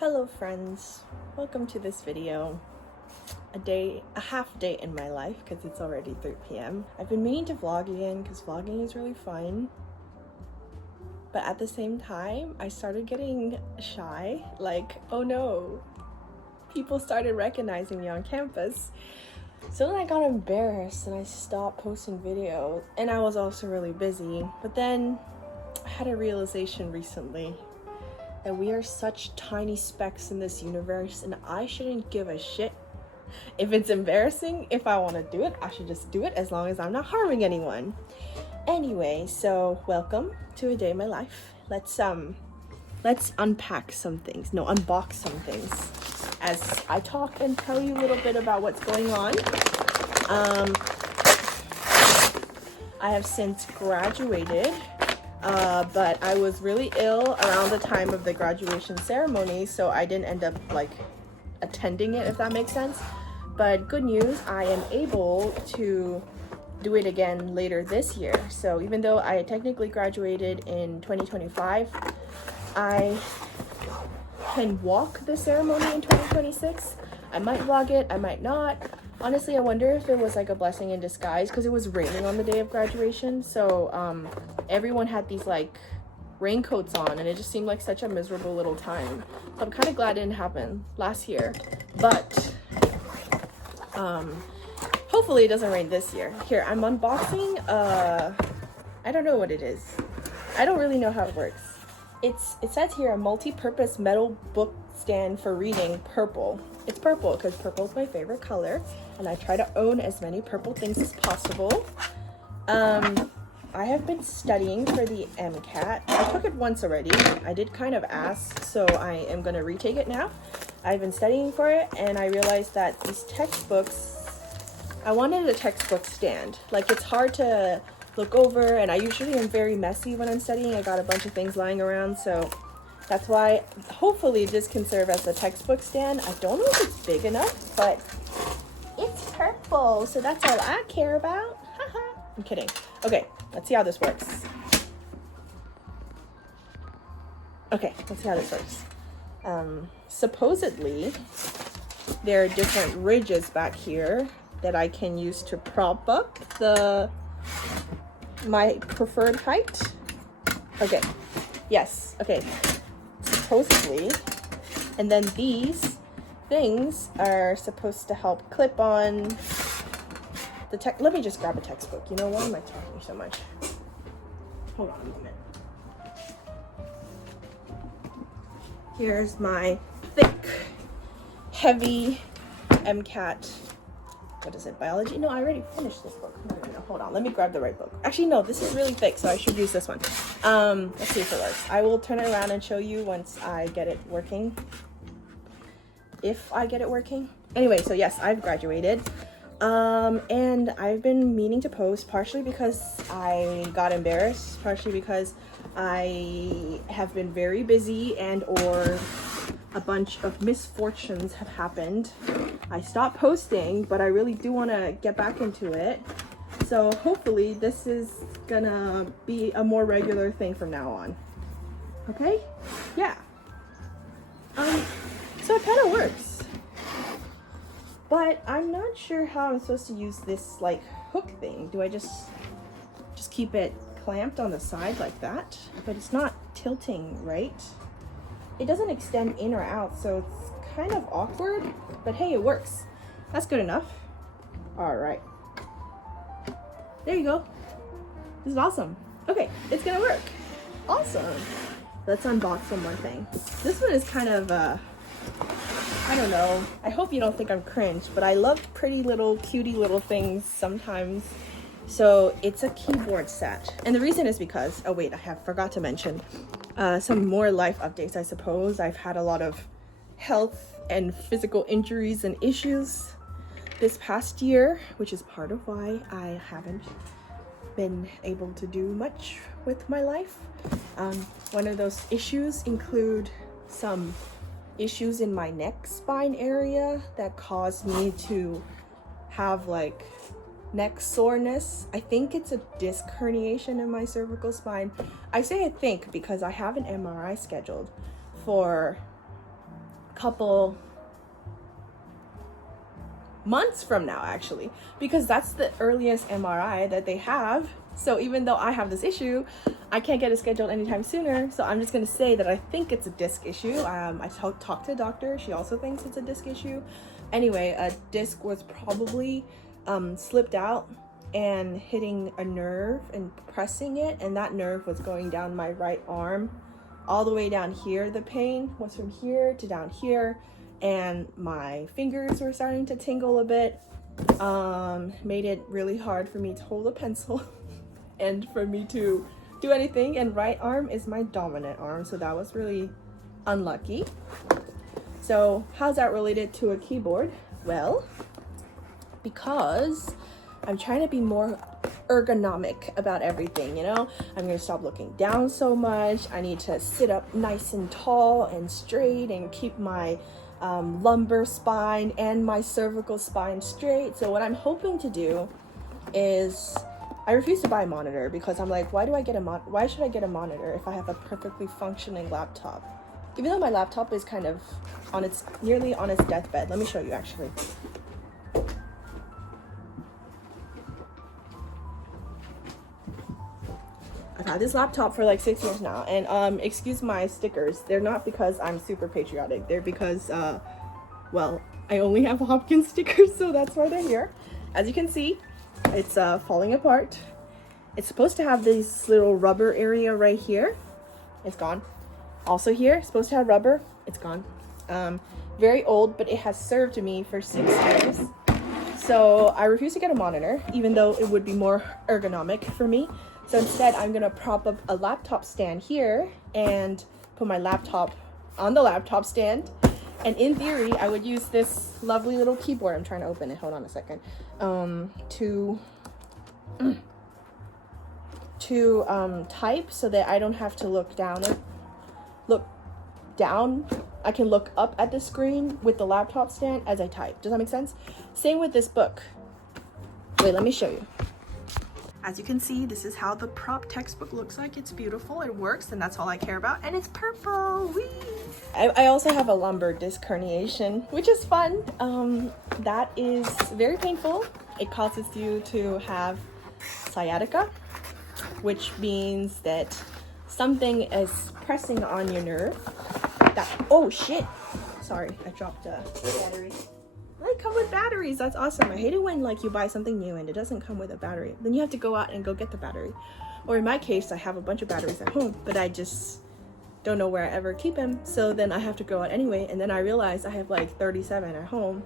Hello friends, welcome to this video. A half day in my life because it's already 3 p.m. I've been meaning to vlog again because vlogging is really fun. But at the same time, I started getting shy. Like, oh no, people started recognizing me on campus. So then I got embarrassed and I stopped posting videos, and I was also really busy. But then I had a realization recently that we are such tiny specks in this universe, and I shouldn't give a shit if it's embarrassing. If I want to do it, I should just do it as long as I'm not harming anyone. Anyway, so welcome to a day in my life. Let's unpack some things. No, unbox some things as I talk and tell you a little bit about what's going on. I have since graduated. But I was really ill around the time of the graduation ceremony, so I didn't end up like attending it, if that makes sense. But good news, I am able to do it again later this year. So even though I technically graduated in 2025, I can walk the ceremony in 2026. I might vlog it, I might not. Honestly, I wonder if it was like a blessing in disguise because it was raining on the day of graduation. So everyone had these like raincoats on, and it just seemed like such a miserable little time. So I'm kind of glad it didn't happen last year. But hopefully it doesn't rain this year. Here, I'm unboxing, I don't know what it is. I don't really know how it works. It says here, a multi-purpose metal book stand for reading, purple. It's purple because purple is my favorite color, and I try to own as many purple things as possible. I have been studying for the MCAT. I took it once already. I did kind of ask, so I am going to retake it now. I've been studying for it, and I realized that these textbooks, I wanted a textbook stand. Like, it's hard to look over, and I usually am very messy when I'm studying. I got a bunch of things lying around, so that's why hopefully this can serve as a textbook stand. I don't know if it's big enough, but it's purple, so that's all I care about. Haha. I'm kidding. Okay, let's see how this works. Okay, let's see how this works. Supposedly, there are different ridges back here that I can use to prop up my preferred height. Okay, yes, okay. Supposedly, and then these things are supposed to help clip on the let me just grab a textbook. You know, why am I talking so much? Hold on a moment. Here's my thick, heavy MCAT. What is it? Biology? No, I already finished this book. No. Hold on. Let me grab the right book. Actually, no, this is really thick, so I should use this one. Let's see if it works. I will turn it around and show you once I get it working. If I get it working. Anyway, so yes, I've graduated. And I've been meaning to post, partially because I got embarrassed, partially because I have been very busy and or a bunch of misfortunes have happened. I stopped posting, but I really do want to get back into it. So hopefully this is gonna be a more regular thing from now on. Okay? Yeah. So it kind of works. But I'm not sure how I'm supposed to use this like hook thing. Do I just keep it clamped on the side like that? But it's not tilting, right? It doesn't extend in or out, so it's kind of awkward, but hey, it works. That's good enough. All right. There you go. This is awesome. Okay, it's gonna work. Awesome. Let's unbox one more thing. This one is kind of, I don't know. I hope you don't think I'm cringe, but I love pretty little, cutie little things sometimes. So it's a keyboard set. And the reason is because, oh wait, I forgot to mention some more life updates, I suppose. I've had a lot of health and physical injuries and issues this past year, which is part of why I haven't been able to do much with my life. One of those issues include some issues in my neck spine area that caused me to have like neck soreness. I think it's a disc herniation in my cervical spine. I say I think because I have an MRI scheduled for couple months from now, actually, because that's the earliest MRI that they have. So even though I have this issue, I can't get it scheduled anytime sooner. So I'm just gonna say that I think it's a disc issue. I talked to a doctor. She also thinks it's a disc issue. Anyway, a disc was probably slipped out and hitting a nerve and pressing it, and that nerve was going down my right arm all the way down here. The pain was from here to down here, and my fingers were starting to tingle a bit. Made it really hard for me to hold a pencil and for me to do anything, and right arm is my dominant arm, so that was really unlucky. So how's that related to a keyboard? Well, because I'm trying to be more ergonomic about everything, you know? I'm gonna stop looking down so much. I need to sit up nice and tall and straight and keep my lumbar spine and my cervical spine straight. So what I'm hoping to do is, I refuse to buy a monitor because I'm like, why should I get a monitor if I have a perfectly functioning laptop? Even though my laptop is kind of nearly on its deathbed. Let me show you actually. I've had this laptop for like 6 years now, and excuse my stickers. They're not because I'm super patriotic. They're because, well, I only have Hopkins stickers, so that's why they're here. As you can see, it's falling apart. It's supposed to have this little rubber area right here. It's gone. Also here, it's supposed to have rubber. It's gone. Very old, but it has served me for 6 years. So I refuse to get a monitor, even though it would be more ergonomic for me. So instead, I'm gonna prop up a laptop stand here and put my laptop on the laptop stand. And in theory, I would use this lovely little keyboard. I'm trying to open it, hold on a second. To type so that I don't have to look down. I can look up at the screen with the laptop stand as I type. Does that make sense? Same with this book. Wait, let me show you. As you can see, this is how the prop textbook looks like. It's beautiful, it works, and that's all I care about. And it's purple, whee! I also have a lumbar disc herniation, which is fun. That is very painful. It causes you to have sciatica, which means that something is pressing on your nerve. Oh shit! Sorry, I dropped a battery. They come with batteries. That's awesome. I hate it when like you buy something new and it doesn't come with a battery. Then you have to go out and go get the battery. Or in my case, I have a bunch of batteries at home, but I just don't know where I ever keep them. So then I have to go out anyway. And then I realize I have like 37 at home.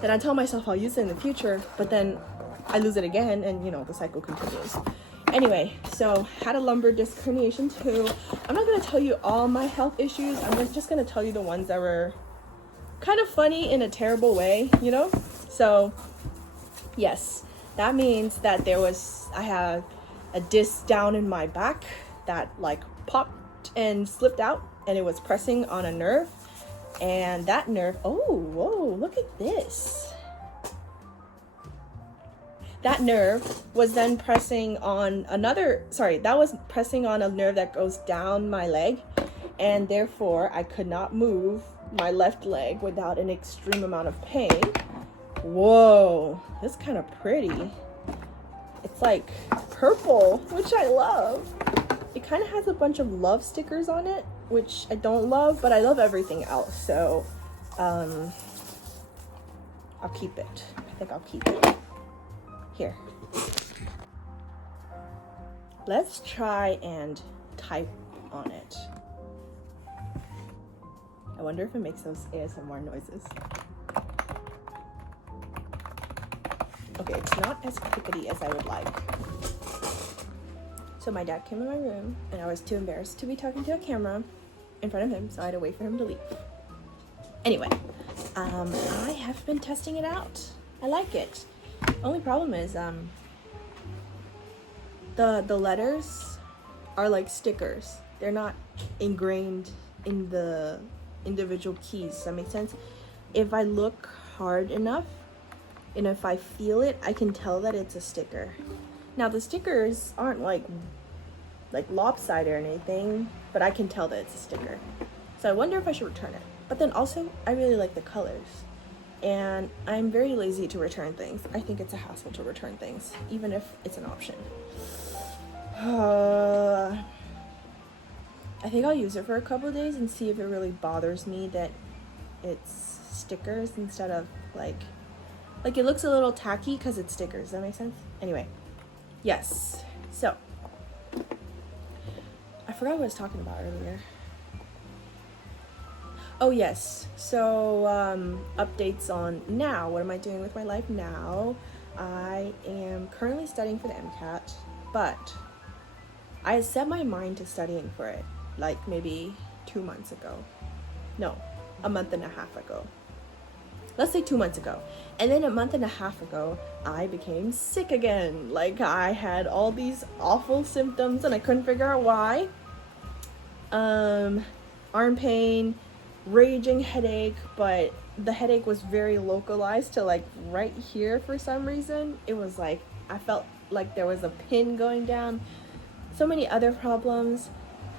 Then I tell myself I'll use it in the future, but then I lose it again, and you know, the cycle continues. Anyway, so had a lumbar disc herniation too. I'm not gonna tell you all my health issues. I'm just gonna tell you the ones that were kind of funny in a terrible way, you know? So yes, that means that I have a disc down in my back that like popped and slipped out, and it was pressing on a nerve, and that nerve, oh, whoa, look at this. That nerve was then pressing on that was pressing on a nerve that goes down my leg, and therefore I could not move my left leg without an extreme amount of pain. Whoa, this is kind of pretty. It's like purple, which I love. It kind of has a bunch of love stickers on it, which I don't love, but I love everything else. So I'll keep it. I think I'll keep it. Here. Let's try and type on it. I wonder if it makes those ASMR noises. Okay, it's not as clickety as I would like. So my dad came in my room, and I was too embarrassed to be talking to a camera in front of him, so I had to wait for him to leave. Anyway, I have been testing it out. I like it. Only problem is the letters are like stickers. They're not ingrained in the individual keys. Does that make sense? If I look hard enough and if I feel it, I can tell that it's a sticker. Now the stickers aren't like lopsided or anything, but I can tell that it's a sticker. So I wonder if I should return it. But then also, I really like the colors. And I'm very lazy to return things. I think it's a hassle to return things, even if it's an option. I think I'll use it for a couple of days and see if it really bothers me that it's stickers instead of like it looks a little tacky because it's stickers. Does that make sense? Anyway, yes. So, I forgot what I was talking about earlier. Oh yes, so updates on now. What am I doing with my life now? I am currently studying for the MCAT, but I had set my mind to studying for it like maybe 2 months ago. No, a month and a half ago. Let's say 2 months ago. And then a month and a half ago, I became sick again. Like I had all these awful symptoms and I couldn't figure out why. Arm pain, raging headache, but the headache was very localized to like right here for some reason. It was like I felt like there was a pin going down. So many other problems.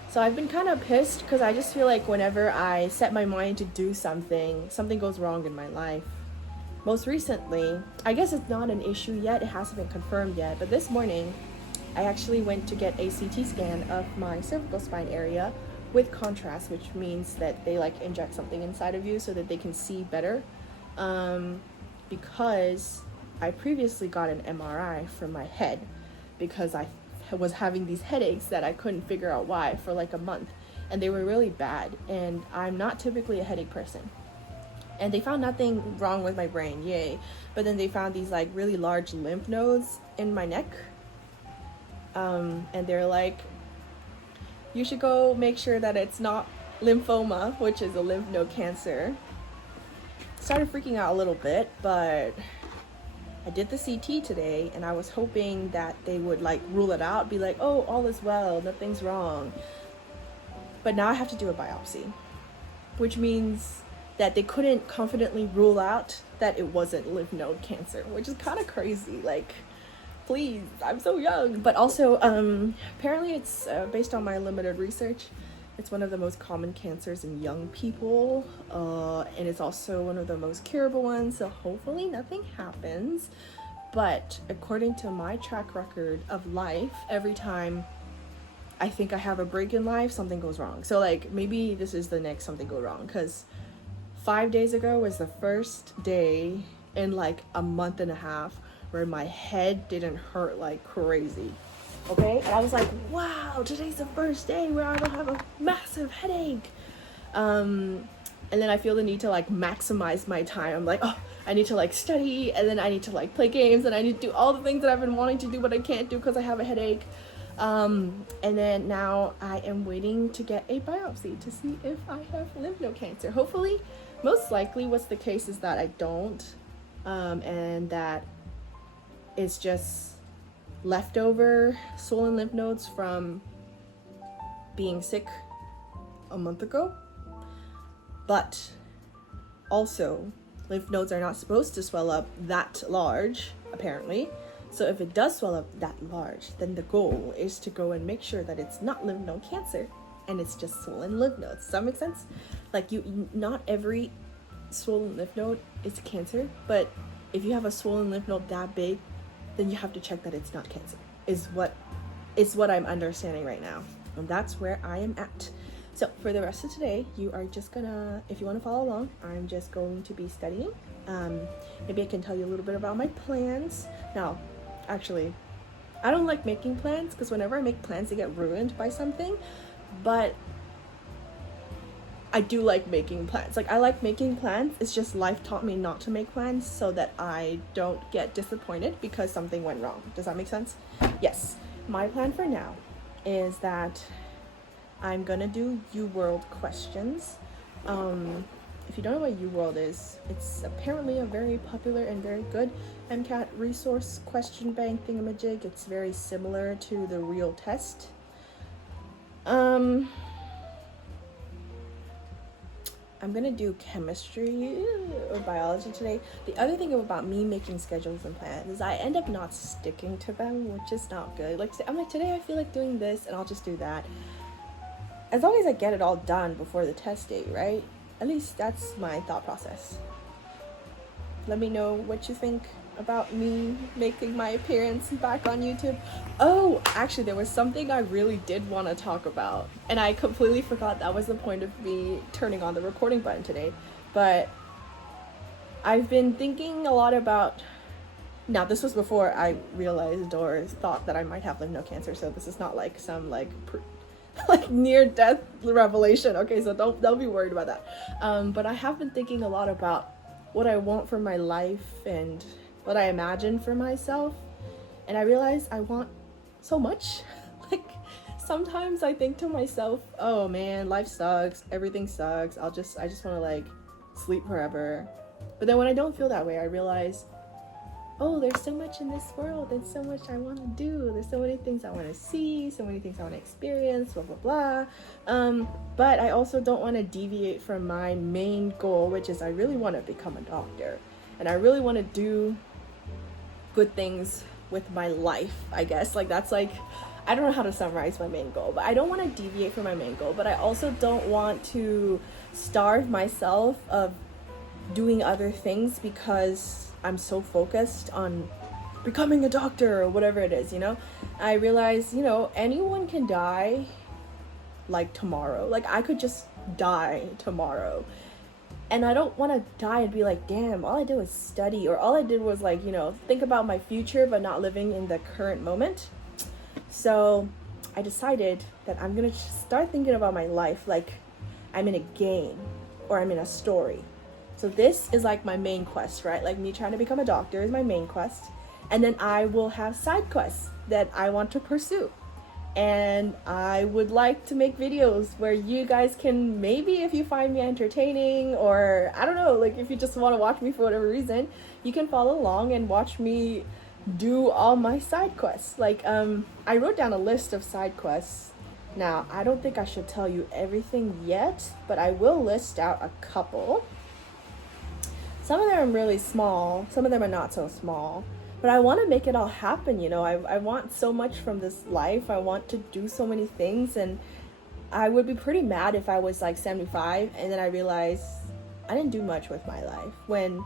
So I've been kind of pissed because I just feel like whenever I set my mind to do something, something goes wrong in my life. Most recently, I guess it's not an issue yet, it hasn't been confirmed yet, but this morning I actually went to get a CT scan of my cervical spine area with contrast, which means that they like inject something inside of you so that they can see better. Because I previously got an MRI for my head because I was having these headaches that I couldn't figure out why for like a month, and they were really bad, and I'm not typically a headache person. And they found nothing wrong with my brain, yay, but then they found these like really large lymph nodes in my neck, and they're like, you should go make sure that it's not lymphoma, which is a lymph node cancer. Started freaking out a little bit, but I did the CT today and I was hoping that they would like rule it out, be like, oh, all is well, nothing's wrong. But now I have to do a biopsy, which means that they couldn't confidently rule out that it wasn't lymph node cancer, which is kind of crazy. Like, please, I'm so young. But also, apparently it's based on my limited research, it's one of the most common cancers in young people, and it's also one of the most curable ones, so hopefully nothing happens. But according to my track record of life, every time I think I have a break in life, something goes wrong. So like maybe this is the next something go wrong, because 5 days ago was the first day in like a month and a half where my head didn't hurt like crazy. Okay, and I was like, wow, today's the first day where I don't have a massive headache. And then I feel the need to like maximize my time. I'm like, oh, I need to like study, and then I need to like play games, and I need to do all the things that I've been wanting to do but I can't do because I have a headache. And then now I am waiting to get a biopsy to see if I have lymph node cancer. Hopefully, most likely what's the case is that I don't, and that it's just leftover swollen lymph nodes from being sick a month ago. But also, lymph nodes are not supposed to swell up that large, apparently. So if it does swell up that large, then the goal is to go and make sure that it's not lymph node cancer and it's just swollen lymph nodes. Does that make sense? Like, not every swollen lymph node is cancer, but if you have a swollen lymph node that big, then you have to check that it's not cancer, is what I'm understanding right now. And that's where I am at. So for the rest of today, you are just gonna, if you want to follow along, I'm just going to be studying. Maybe I can tell you a little bit about my plans. Now, actually, I don't like making plans because whenever I make plans, they get ruined by something. But I do like making plans. Like, I like making plans. It's just life taught me not to make plans so that I don't get disappointed because something went wrong. Does that make sense? Yes. My plan for now is that I'm gonna do UWorld questions. If you don't know what UWorld is, it's apparently a very popular and very good MCAT resource question bank thingamajig. It's very similar to the real test. I'm gonna do chemistry or biology today. The other thing about me making schedules and plans is I end up not sticking to them, which is not good. Like, I'm like, today I feel like doing this and I'll just do that. As long as I get it all done before the test date, right? At least that's my thought process. Let me know what you think about me making my appearance back on YouTube. Oh, actually, there was something I really did want to talk about, and I completely forgot that was the point of me turning on the recording button today. But I've been thinking a lot about, now this was before I realized or thought that I might have lymph node cancer, so this is not like some like near death revelation, okay, so don't be worried about that. But I have been thinking a lot about what I want for my life and what I imagine for myself, and I realize I want so much. Like, sometimes I think to myself, oh man, life sucks, everything sucks, I just want to like sleep forever. But then when I don't feel that way, I realize, oh, there's so much in this world, there's so much I want to do, there's so many things I want to see, so many things I want to experience, blah blah blah. But I also don't want to deviate from my main goal, which is I really want to become a doctor, and I really want to do good things with my life, I guess. Like, that's like, I don't know how to summarize my main goal, but I don't want to deviate from my main goal, but I also don't want to starve myself of doing other things because I'm so focused on becoming a doctor or whatever it is, you know? I realize, you know, anyone can die like tomorrow. Like, I could just die tomorrow. And I don't want to die and be like, damn, all I did was study, or all I did was like, you know, think about my future but not living in the current moment. So I decided that I'm going to start thinking about my life like I'm in a game or I'm in a story. So this is like my main quest, right? Like, me trying to become a doctor is my main quest. And then I will have side quests that I want to pursue. And I would like to make videos where you guys can, maybe if you find me entertaining, or I don't know, like if you just want to watch me for whatever reason, you can follow along and watch me do all my side quests. Like, I wrote down a list of side quests. Now, I don't think I should tell you everything yet, but I will list out a couple. Some of them are really small, some of them are not so small, but I want to make it all happen, you know. I want so much from this life. I want to do so many things, and I would be pretty mad if I was like 75 and then I realized I didn't do much with my life when,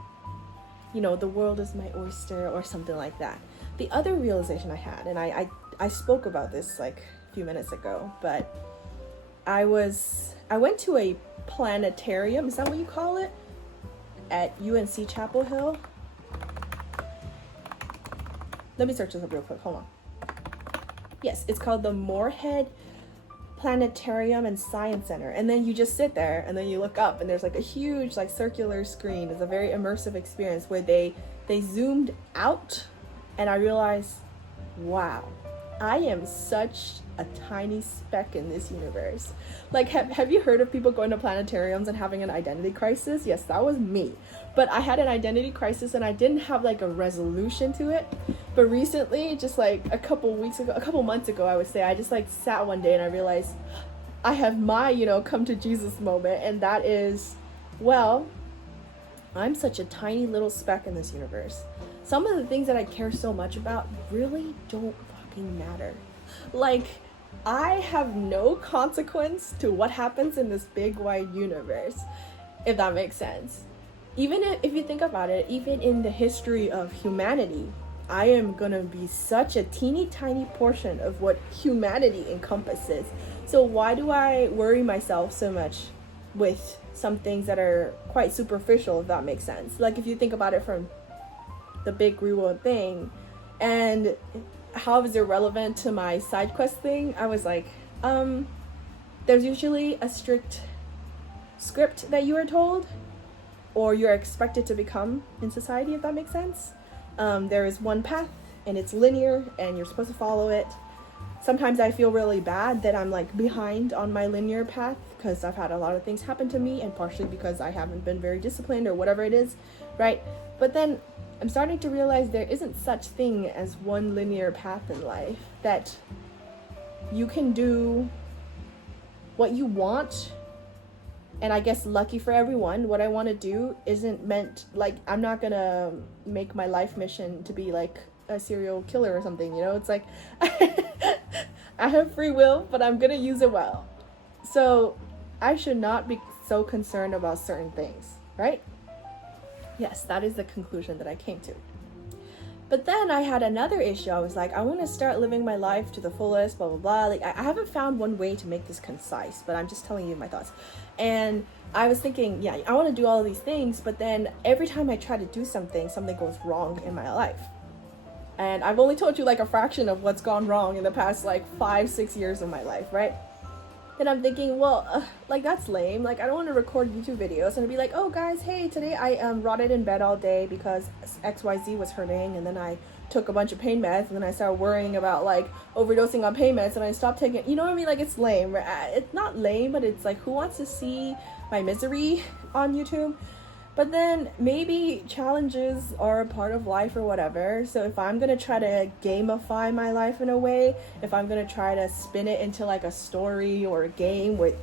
you know, the world is my oyster or something like that. The other realization I had, and I spoke about this like a few minutes ago, but I went to a planetarium, is that what you call it? At UNC Chapel Hill. Let me search this up real quick, hold on. Yes, it's called the Moorhead Planetarium and Science Center. And then you just sit there and then you look up and there's like a huge like circular screen. It's a very immersive experience where they zoomed out, and I realized, wow, I am such a tiny speck in this universe. Like, have you heard of people going to planetariums and having an identity crisis? Yes, that was me. But I had an identity crisis and I didn't have like a resolution to it. But recently, just like a couple months ago, I would say, I just like sat one day and I realized I have my, you know, come to Jesus moment. And that is, well, I'm such a tiny little speck in this universe. Some of the things that I care so much about really don't fucking matter. Like, I have no consequence to what happens in this big wide universe, if that makes sense. Even if you think about it, even in the history of humanity, I am gonna be such a teeny tiny portion of what humanity encompasses. So why do I worry myself so much with some things that are quite superficial, if that makes sense? Like, if you think about it from the big real world thing, and how is it relevant to my side quest thing? I was like, there's usually a strict script that you are told or you're expected to become in society, if that makes sense. There is one path and it's linear and you're supposed to follow it. Sometimes I feel really bad that I'm like behind on my linear path because I've had a lot of things happen to me, and partially because I haven't been very disciplined or whatever it is, right? But then I'm starting to realize there isn't such thing as one linear path in life, that you can do what you want. And I guess lucky for everyone, what I want to do isn't meant, like, I'm not gonna make my life mission to be like a serial killer or something, you know? It's like, I have free will, but I'm gonna use it well. So I should not be so concerned about certain things, right? Yes, that is the conclusion that I came to. But then I had another issue. I was like, I want to start living my life to the fullest, blah, blah, blah. Like, I haven't found one way to make this concise, but I'm just telling you my thoughts. And I was thinking, yeah, I want to do all of these things, but then every time I try to do something goes wrong in my life. And I've only told you like a fraction of what's gone wrong in the past like 5-6 years of my life, right? And I'm thinking, well, like, that's lame. Like, I don't want to record YouTube videos and be like, oh guys, hey, today I rotted in bed all day because XYZ was hurting, and then I took a bunch of pain meds, and then I started worrying about like overdosing on pain meds, and I stopped taking, you know what I mean? Like, it's lame. It's not lame, but it's like, who wants to see my misery on YouTube? But then maybe challenges are a part of life or whatever. So if I'm going to try to gamify my life in a way, if I'm going to try to spin it into like a story or a game with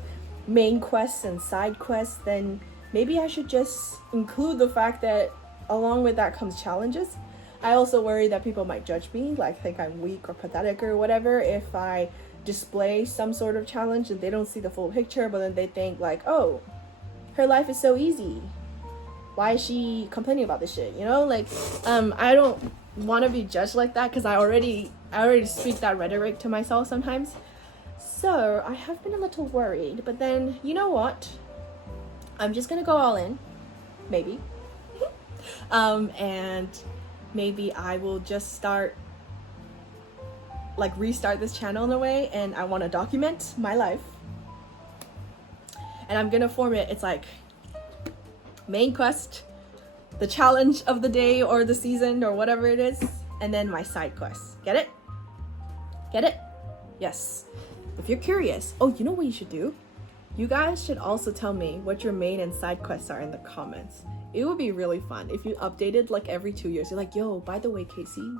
main quests and side quests, then maybe I should just include the fact that along with that comes challenges. I also worry that people might judge me, like think I'm weak or pathetic or whatever, if I display some sort of challenge and they don't see the full picture, but then they think like, oh, her life is so easy. Why is she complaining about this shit? You know, like, I don't want to be judged like that, because I already speak that rhetoric to myself sometimes. So I have been a little worried, but then, you know what? I'm just gonna go all in, maybe. And maybe I will just restart this channel in a way, and I want to document my life. And I'm gonna form it, it's like, main quest, the challenge of the day or the season or whatever it is, and then my side quests. Get it? Get it? Yes. If you're curious, oh, you know what you should do? You guys should also tell me what your main and side quests are in the comments. It would be really fun if you updated like every 2 years. You're like, yo, by the way, Casey,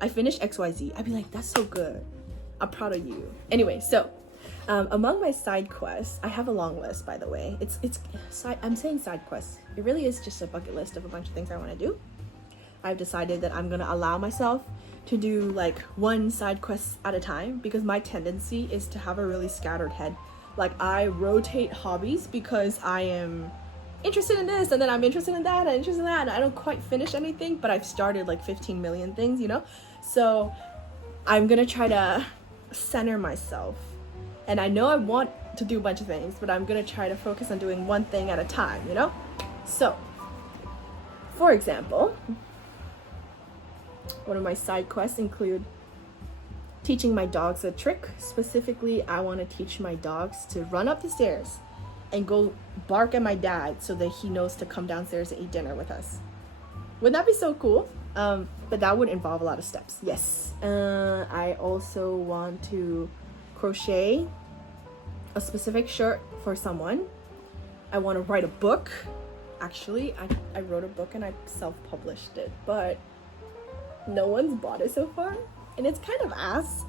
I finished XYZ. I'd be like, that's so good. I'm proud of you. Anyway, so among my side quests, I have a long list, by the way. I'm saying side quests. It really is just a bucket list of a bunch of things I want to do. I've decided that I'm going to allow myself to do like one side quest at a time, because my tendency is to have a really scattered head. Like, I rotate hobbies because I am interested in this, and then I'm interested in that, and interested in that, and I don't quite finish anything, but I've started like 15 million things, you know? So I'm going to try to center myself. And I know I want to do a bunch of things, but I'm going to try to focus on doing one thing at a time, you know? So, for example, one of my side quests include teaching my dogs a trick. Specifically, I want to teach my dogs to run up the stairs and go bark at my dad so that he knows to come downstairs and eat dinner with us. Wouldn't that be so cool? But that would involve a lot of steps. Yes. I also want to crochet a specific shirt for someone. I want to write a book. Actually, I wrote a book and I self-published it, but no one's bought it so far, and it's kind of ass.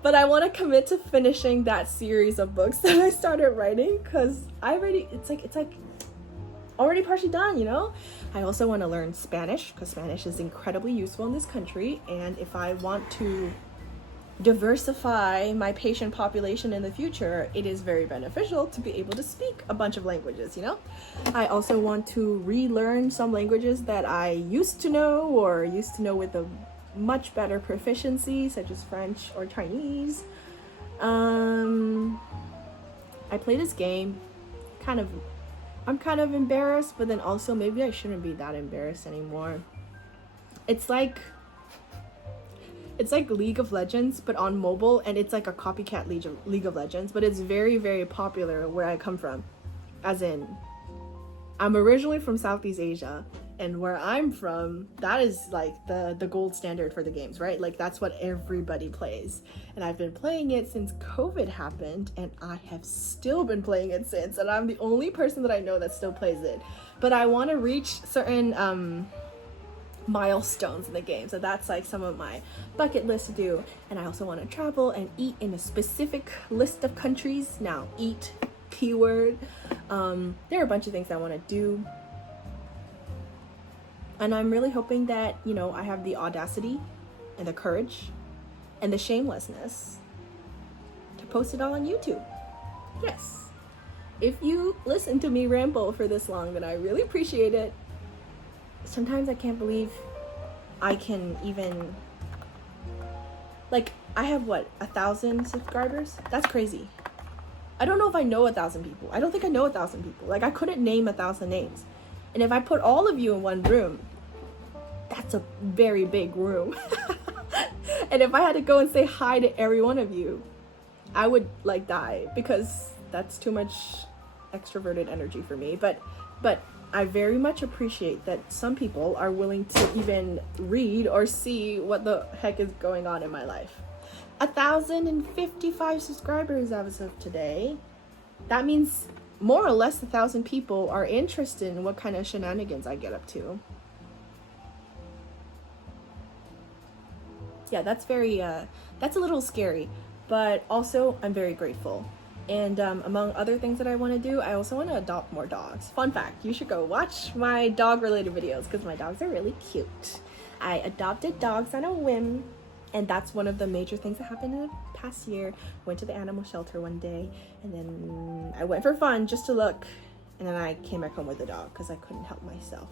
But I want to commit to finishing that series of books that I started writing, because it's like already partially done, you know? I also want to learn Spanish, because Spanish is incredibly useful in this country, and if I want to diversify my patient population in the future, it is very beneficial to be able to speak a bunch of languages, you know? I also want to relearn some languages that I used to know with a much better proficiency, such as French or Chinese. I play this game, I'm kind of embarrassed, but then also maybe I shouldn't be that embarrassed anymore. It's like League of Legends, but on mobile, and it's like a copycat League of Legends, but it's very, very popular where I come from. As in, I'm originally from Southeast Asia, and where I'm from, that is like the gold standard for the games, right? Like, that's what everybody plays. And I've been playing it since COVID happened, and I have still been playing it since, and I'm the only person that I know that still plays it. But I want to reach certain milestones in the game, so that's like some of my bucket list to do. And I also want to travel and eat in a specific list of countries. Now, eat, keyword. There are a bunch of things I want to do, and I'm really hoping that, you know, I have the audacity and the courage and the shamelessness to post it all on YouTube. Yes. If you listen to me ramble for this long, then I really appreciate it. Sometimes I can't believe I can even, like, I have what, 1,000 subscribers? That's crazy. I don't know if I know 1,000 people. I don't think I know 1,000 people. Like, I couldn't name 1,000 names. And if I put all of you in one room, that's a very big room. And if I had to go and say hi to every one of you, I would like die, because that's too much extroverted energy for me. But I very much appreciate that some people are willing to even read or see what the heck is going on in my life. 1,055 subscribers as of today. That means more or less 1,000 people are interested in what kind of shenanigans I get up to. Yeah, that's very, that's a little scary, but also I'm very grateful. And among other things that I want to do, I also want to adopt more dogs. Fun fact, you should go watch my dog related videos because my dogs are really cute. I adopted dogs on a whim, and that's one of the major things that happened in the past year. Went to the animal shelter one day, and then I went for fun just to look, and then I came back home with a dog because I couldn't help myself.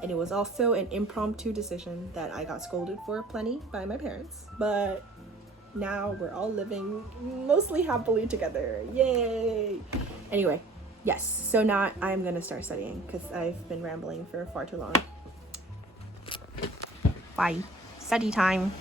And it was also an impromptu decision that I got scolded for plenty by my parents, but now we're all living mostly happily together. Yay! Anyway, yes, so now I'm gonna start studying because I've been rambling for far too long. Bye. Study time.